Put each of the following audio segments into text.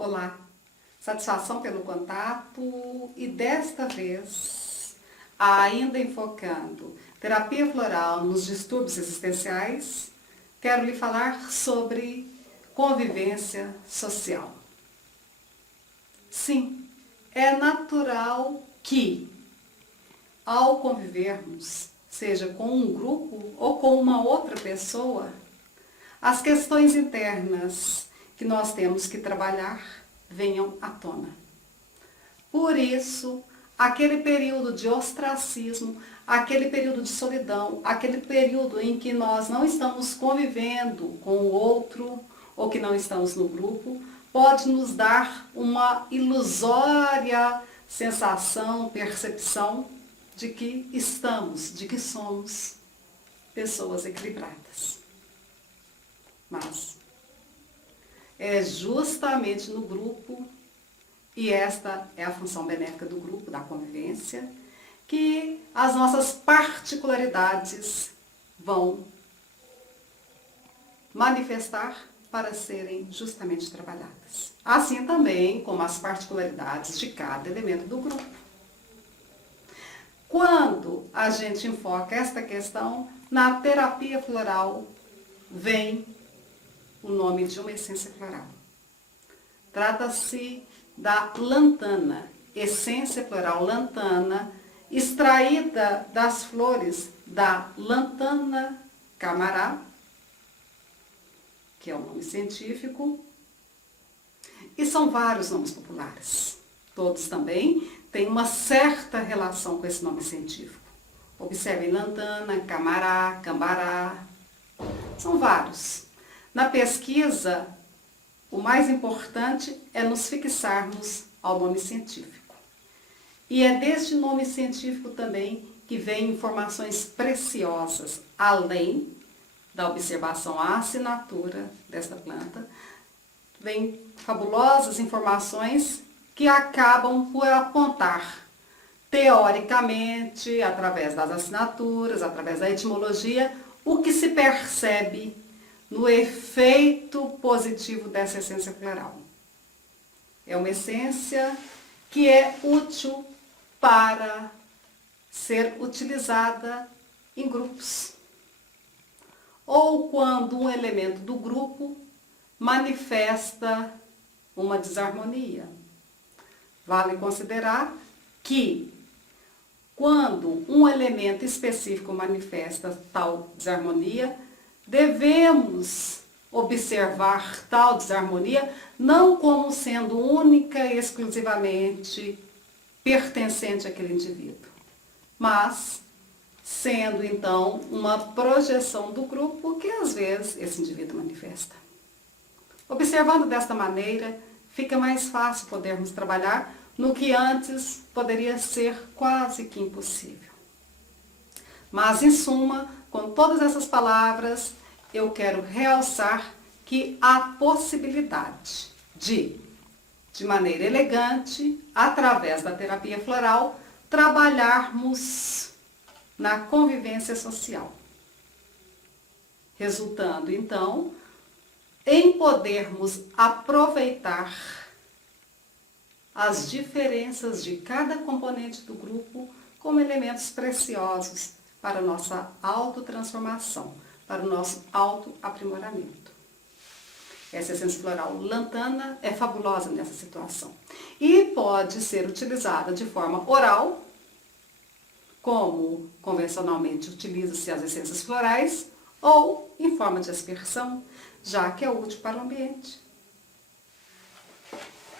Olá, satisfação pelo contato e desta vez, ainda enfocando terapia floral nos distúrbios existenciais, quero lhe falar sobre convivência social. Sim, é natural que, ao convivermos, seja com um grupo ou com uma outra pessoa, as questões internas que nós temos que trabalhar venham à tona. Por isso, aquele período de ostracismo, aquele período de solidão, aquele período em que nós não estamos convivendo com o outro ou que não estamos no grupo, pode nos dar uma ilusória sensação, percepção de que estamos, de que somos pessoas equilibradas. Mas é justamente no grupo, e esta é a função benéfica do grupo, da convivência, que as nossas particularidades vão manifestar para serem justamente trabalhadas. Assim também como as particularidades de cada elemento do grupo. Quando a gente enfoca esta questão, na terapia floral vem o nome de uma essência floral. Trata-se da lantana, essência floral lantana, extraída das flores da Lantana camará, que é o nome científico, e são vários nomes populares. Todos também têm uma certa relação com esse nome científico. Observem lantana, camará, cambará, são vários. Na pesquisa, o mais importante é nos fixarmos ao nome científico. E é deste nome científico também que vêm informações preciosas, além da observação à assinatura desta planta, vêm fabulosas informações que acabam por apontar, teoricamente, através das assinaturas, através da etimologia, o que se percebe no efeito positivo dessa essência floral. É uma essência que é útil para ser utilizada em grupos. Ou quando um elemento do grupo manifesta uma desarmonia. Vale considerar que quando um elemento específico manifesta tal desarmonia, devemos observar tal desarmonia não como sendo única e exclusivamente pertencente àquele indivíduo, mas sendo então uma projeção do grupo que às vezes esse indivíduo manifesta. Observando desta maneira, fica mais fácil podermos trabalhar no que antes poderia ser quase que impossível. Mas, em suma, com todas essas palavras, eu quero realçar que há possibilidade de maneira elegante, através da terapia floral, trabalharmos na convivência social. Resultando, então, em podermos aproveitar as diferenças de cada componente do grupo como elementos preciosos para a nossa autotransformação, para o nosso autoaprimoramento. Essa essência floral lantana é fabulosa nessa situação e pode ser utilizada de forma oral, como convencionalmente utiliza-se as essências florais, ou em forma de aspersão, já que é útil para o ambiente.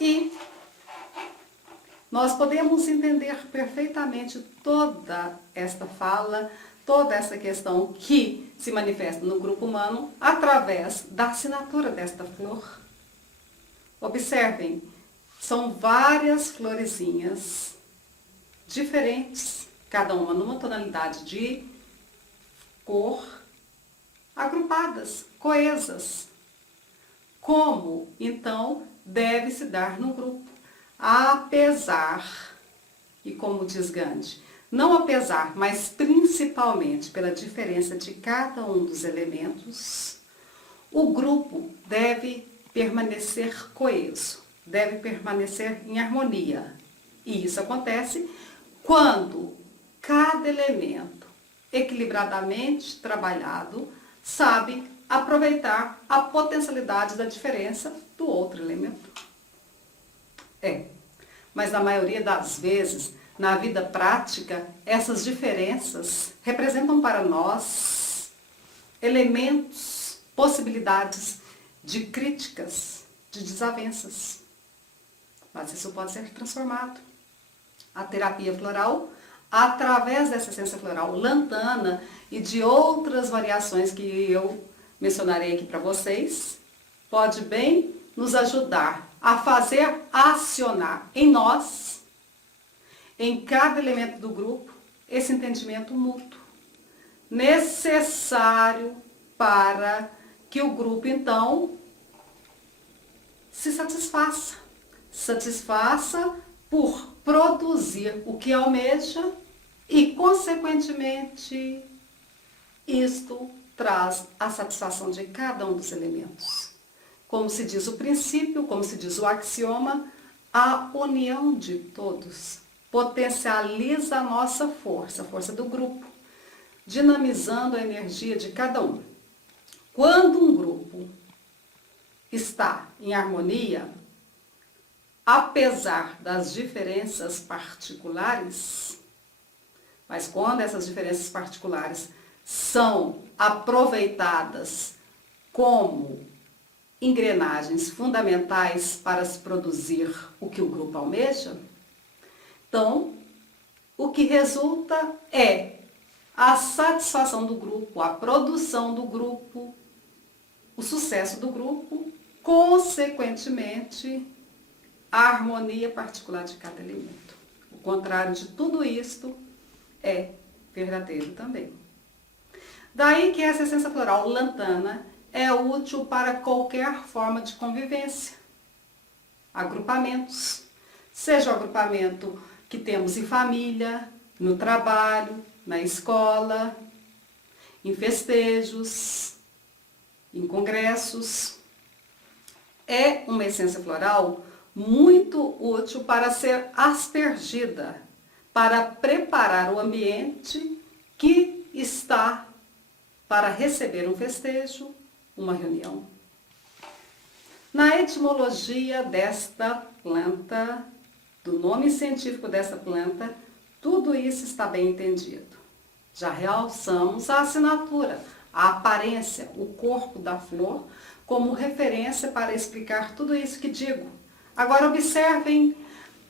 E nós podemos entender perfeitamente toda esta fala, toda essa questão que se manifesta no grupo humano através da assinatura desta flor. Observem, são várias florezinhas diferentes, cada uma numa tonalidade de cor, agrupadas, coesas. Como, então, deve se dar no grupo? Apesar, e como diz Gandhi, não apesar, mas principalmente pela diferença de cada um dos elementos, o grupo deve permanecer coeso. deve permanecer em harmonia. E isso acontece quando cada elemento, equilibradamente trabalhado, sabe aproveitar a potencialidade da diferença do outro elemento. Mas na maioria das vezes, na vida prática, essas diferenças representam para nós elementos, possibilidades de críticas, de desavenças. Mas isso pode ser transformado. A terapia floral, através dessa essência floral lantana e de outras variações que eu mencionarei aqui para vocês, pode bem nos ajudar a fazer acionar em nós, em cada elemento do grupo, esse entendimento mútuo, necessário para que o grupo, então, se satisfaça por produzir o que almeja e, consequentemente, isto traz a satisfação de cada um dos elementos. Como se diz o princípio, como se diz o axioma, a união de todos potencializa a nossa força, a força do grupo, dinamizando a energia de cada um. Quando um grupo está em harmonia, apesar das diferenças particulares, mas quando essas diferenças particulares são aproveitadas como engrenagens fundamentais para se produzir o que o grupo almeja, então, o que resulta é a satisfação do grupo, a produção do grupo, o sucesso do grupo, consequentemente, a harmonia particular de cada elemento. O contrário de tudo isto é verdadeiro também. Daí que essa essência floral lantana é útil para qualquer forma de convivência. Agrupamentos, seja o agrupamento que temos em família, no trabalho, na escola, em festejos, em congressos. É uma essência floral muito útil para ser aspergida, para preparar o ambiente que está para receber um festejo, uma reunião. Na etimologia desta planta, do nome científico dessa planta, tudo isso está bem entendido. Já realçamos a assinatura, a aparência, o corpo da flor, como referência para explicar tudo isso que digo. Agora observem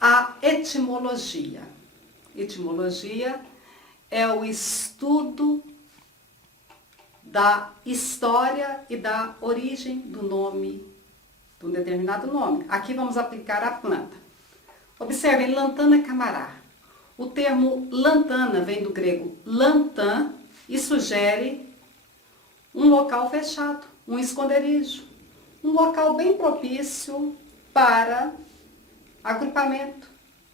a etimologia. Etimologia é o estudo da história e da origem do nome, de um determinado nome. Aqui vamos aplicar a planta. Observem, lantana camará. O termo lantana vem do grego lantan e sugere um local fechado, um esconderijo, um local bem propício para agrupamento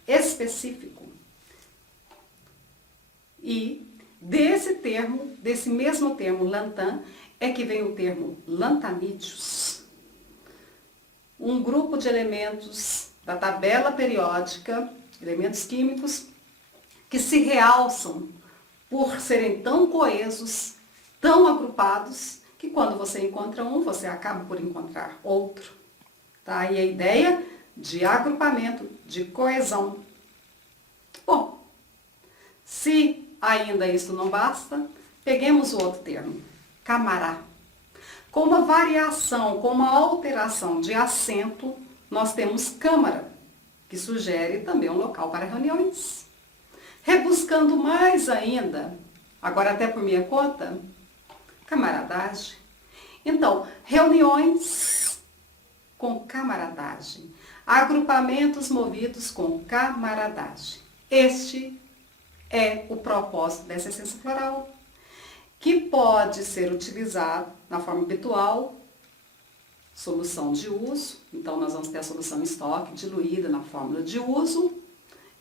específico. E desse mesmo termo lantan, é que vem o termo lantanídeos. Um grupo de elementos da tabela periódica, elementos químicos, que se realçam por serem tão coesos, tão agrupados, que quando você encontra um, você acaba por encontrar outro. Tá? E a ideia de agrupamento, de coesão. Bom, se ainda isso não basta, peguemos o outro termo, camará. Com uma variação, com uma alteração de acento, nós temos câmara, que sugere também um local para reuniões. Rebuscando mais ainda, agora até por minha conta, camaradagem. Então, reuniões com camaradagem, agrupamentos movidos com camaradagem. Este é o propósito dessa essência floral, que pode ser utilizado na forma habitual, solução de uso. Então, nós vamos ter a solução em estoque diluída na fórmula de uso.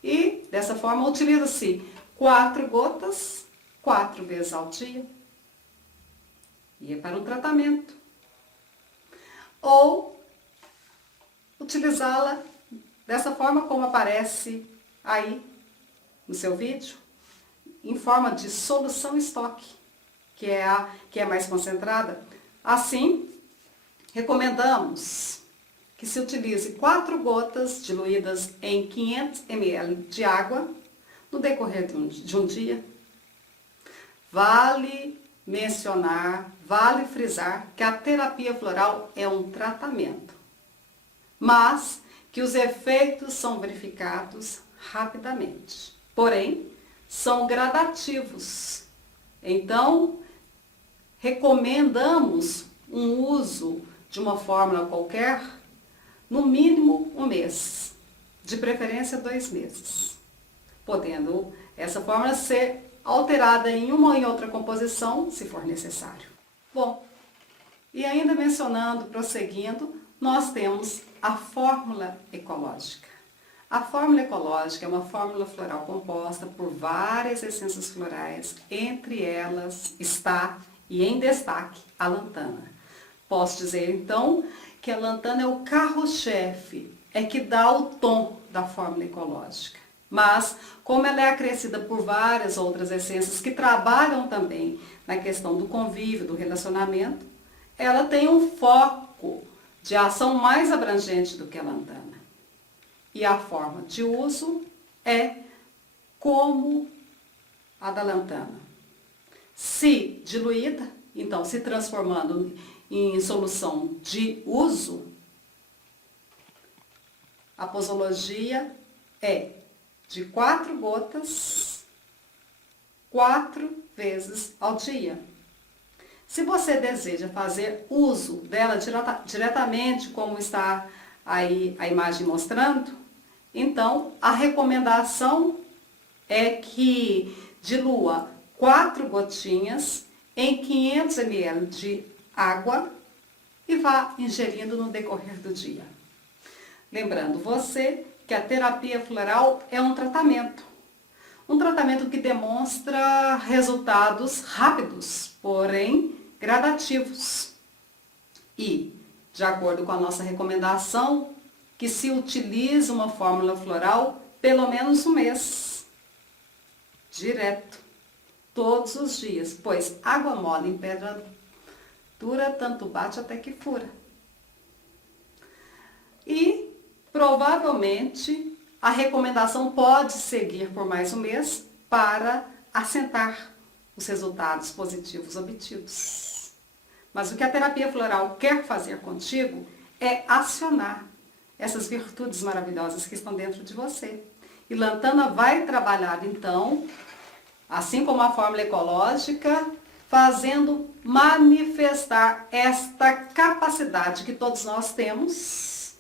E, dessa forma, utiliza-se 4 gotas, 4 vezes ao dia. E é para o tratamento. Ou utilizá-la dessa forma como aparece aí no seu vídeo, em forma de solução estoque, que é mais concentrada. Assim, recomendamos que se utilize 4 gotas diluídas em 500 ml de água no decorrer de um dia. Vale mencionar, vale frisar que a terapia floral é um tratamento, mas que os efeitos são verificados rapidamente. Porém, são gradativos. Então, recomendamos um uso de uma fórmula qualquer, no mínimo 1 mês, de preferência 2 meses, podendo essa fórmula ser alterada em uma ou em outra composição, se for necessário. Bom, e ainda mencionando, prosseguindo, nós temos a fórmula ecológica. A fórmula ecológica é uma fórmula floral composta por várias essências florais, entre elas está, e em destaque, a lantana. Posso dizer então que a lantana é o carro-chefe, é que dá o tom da fórmula ecológica. Mas, como ela é acrescida por várias outras essências que trabalham também na questão do convívio, do relacionamento, ela tem um foco de ação mais abrangente do que a lantana. E a forma de uso é como a da lantana. Se diluída, então se transformando em solução de uso, a posologia é de 4 gotas, 4 vezes ao dia. Se você deseja fazer uso dela diretamente, como está aí a imagem mostrando, então a recomendação é que dilua 4 gotinhas em 500 ml de água e vá ingerindo no decorrer do dia. Lembrando você que a terapia floral é um tratamento que demonstra resultados rápidos, porém gradativos. E, de acordo com a nossa recomendação, que se utilize uma fórmula floral pelo menos 1 mês, direto, todos os dias, pois água mole em pedra dura, tanto bate até que fura. E, provavelmente, a recomendação pode seguir por mais 1 mês para assentar os resultados positivos obtidos. Mas o que a terapia floral quer fazer contigo é acionar essas virtudes maravilhosas que estão dentro de você. E lantana vai trabalhar, então, assim como a fórmula ecológica, fazendo manifestar esta capacidade que todos nós temos,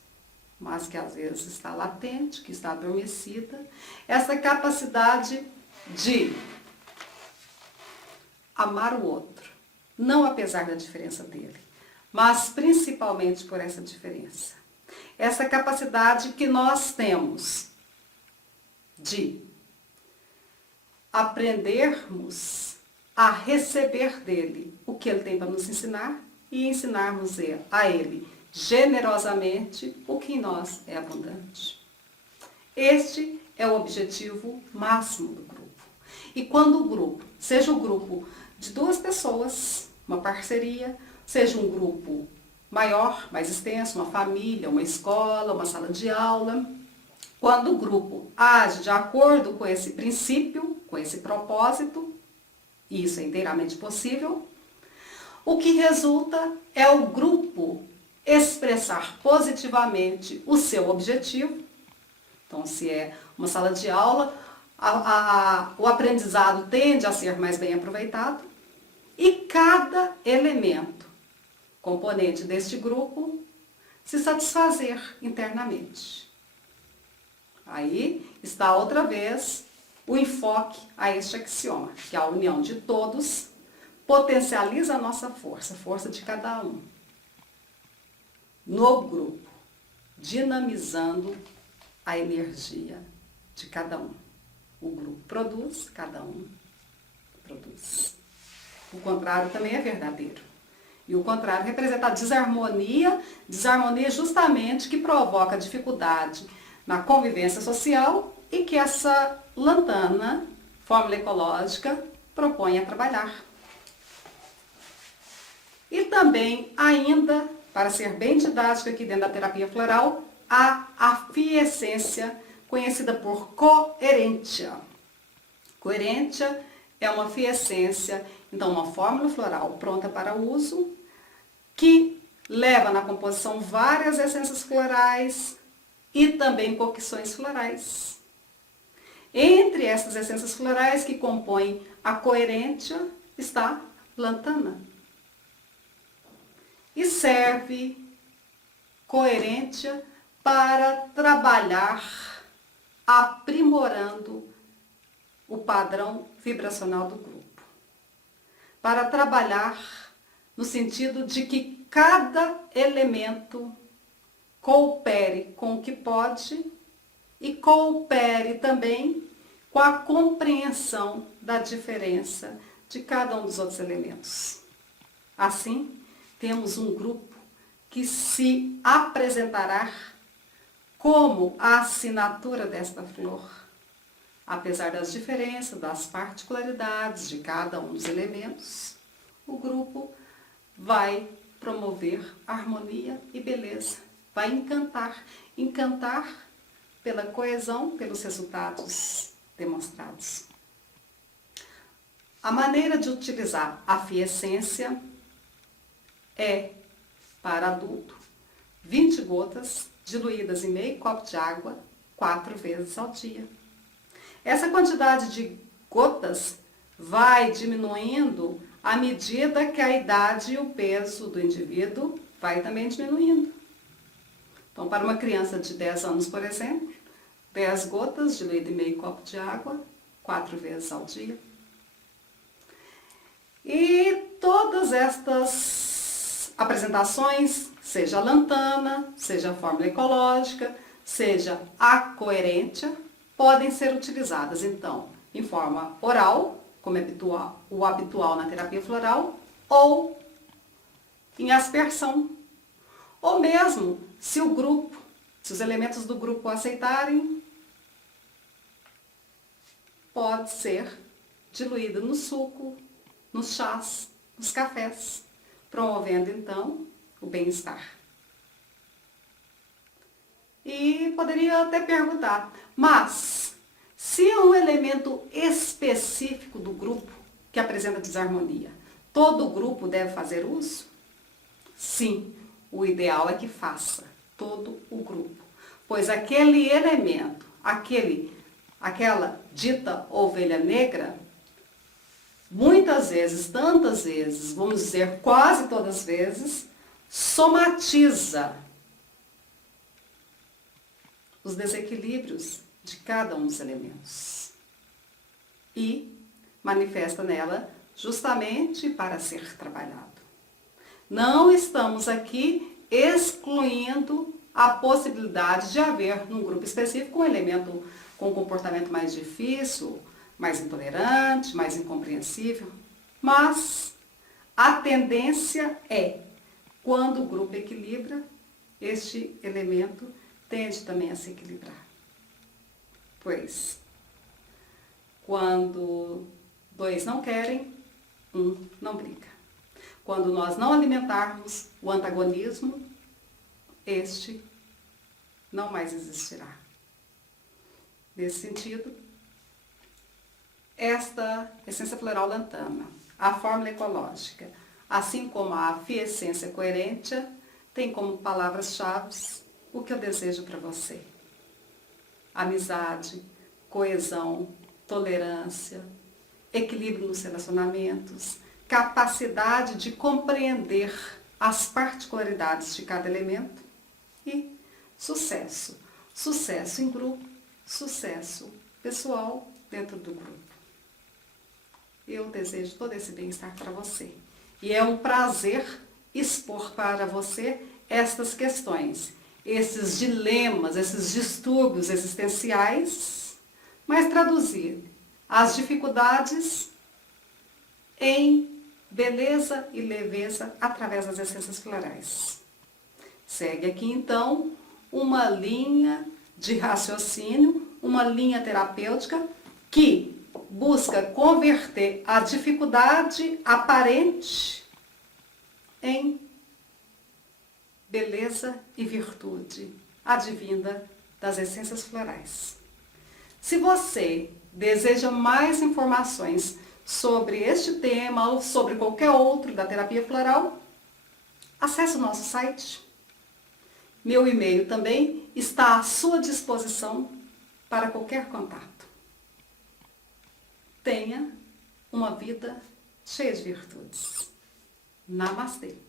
mas que às vezes está latente, que está adormecida, essa capacidade de amar o outro, não apesar da diferença dele, mas principalmente por essa diferença. Essa capacidade que nós temos de aprendermos a receber dele o que ele tem para nos ensinar e ensinarmos a ele generosamente o que em nós é abundante. Este é o objetivo máximo do grupo. E quando o grupo, seja um grupo de 2 pessoas, uma parceria, seja um grupo maior, mais extenso, uma família, uma escola, uma sala de aula, quando o grupo age de acordo com esse princípio, com esse propósito, e isso é inteiramente possível, o que resulta é o grupo expressar positivamente o seu objetivo. Então, se é uma sala de aula, o aprendizado tende a ser mais bem aproveitado e cada elemento, componente deste grupo, se satisfazer internamente. Aí está outra vez o enfoque a este axioma, que a união de todos potencializa a nossa força, a força de cada um, no grupo, dinamizando a energia de cada um. O grupo produz, cada um produz. O contrário também é verdadeiro. E o contrário representa a desarmonia, desarmonia justamente que provoca dificuldade na convivência social e que essa lantana, fórmula ecológica, propõe a trabalhar. E também, ainda, para ser bem didático aqui dentro da terapia floral, a afiescência, conhecida por coerência. Coerência é uma afiescência, então uma fórmula floral pronta para uso, que leva na composição várias essências florais e também cocções florais. Entre essas essências florais que compõem a coerência está lantana. E serve coerência para trabalhar aprimorando o padrão vibracional do grupo. Para trabalhar no sentido de que cada elemento coopere com o que pode e coopere também com a compreensão da diferença de cada um dos outros elementos. Assim, temos um grupo que se apresentará como a assinatura desta flor. Apesar das diferenças, das particularidades de cada um dos elementos, o grupo vai promover harmonia e beleza, vai encantar pela coesão, pelos resultados demonstrados. A maneira de utilizar a afiescência é, para adulto, 20 gotas diluídas em meio copo de água 4 vezes ao dia. Essa quantidade de gotas vai diminuindo à medida que a idade e o peso do indivíduo vai também diminuindo. Então, para uma criança de 10 anos, por exemplo, 10 gotas diluídas em meio copo de água 4 vezes ao dia. E todas estas apresentações, seja a lantana, seja a fórmula ecológica, seja a coerência, podem ser utilizadas, então, em forma oral, como é o habitual na terapia floral, ou em aspersão. Ou mesmo, se os elementos do grupo aceitarem, pode ser diluído no suco, nos chás, nos cafés, promovendo, então, o bem-estar. E poderia até perguntar, mas se é um elemento específico do grupo que apresenta desarmonia, todo o grupo deve fazer uso? Sim, o ideal é que faça todo o grupo, pois aquele elemento, aquela dita ovelha negra, muitas vezes, tantas vezes, vamos dizer quase todas as vezes, somatiza os desequilíbrios de cada um dos elementos e manifesta nela justamente para ser trabalhado. Não estamos aqui excluindo a possibilidade de haver num grupo específico um elemento com um comportamento mais difícil, mais intolerante, mais incompreensível, mas a tendência é, quando o grupo equilibra, este elemento tende também a se equilibrar. Pois, quando dois não querem, um não briga. Quando nós não alimentarmos o antagonismo, este não mais existirá. Nesse sentido, esta essência floral lantana, a fórmula ecológica, assim como a afiescência coerência, tem como palavras-chave o que eu desejo para você. Amizade, coesão, tolerância, equilíbrio nos relacionamentos, capacidade de compreender as particularidades de cada elemento e sucesso. Sucesso em grupo, sucesso pessoal dentro do grupo. Eu desejo todo esse bem-estar para você. E é um prazer expor para você estas questões, esses dilemas, esses distúrbios existenciais, mas traduzir as dificuldades em beleza e leveza através das essências florais. Segue aqui então uma linha de raciocínio, uma linha terapêutica que busca converter a dificuldade aparente em beleza e virtude advinda das essências florais. Se você deseja mais informações sobre este tema ou sobre qualquer outro da terapia floral, acesse o nosso site. Meu e-mail também está à sua disposição para qualquer contato. Tenha uma vida cheia de virtudes. Namastê!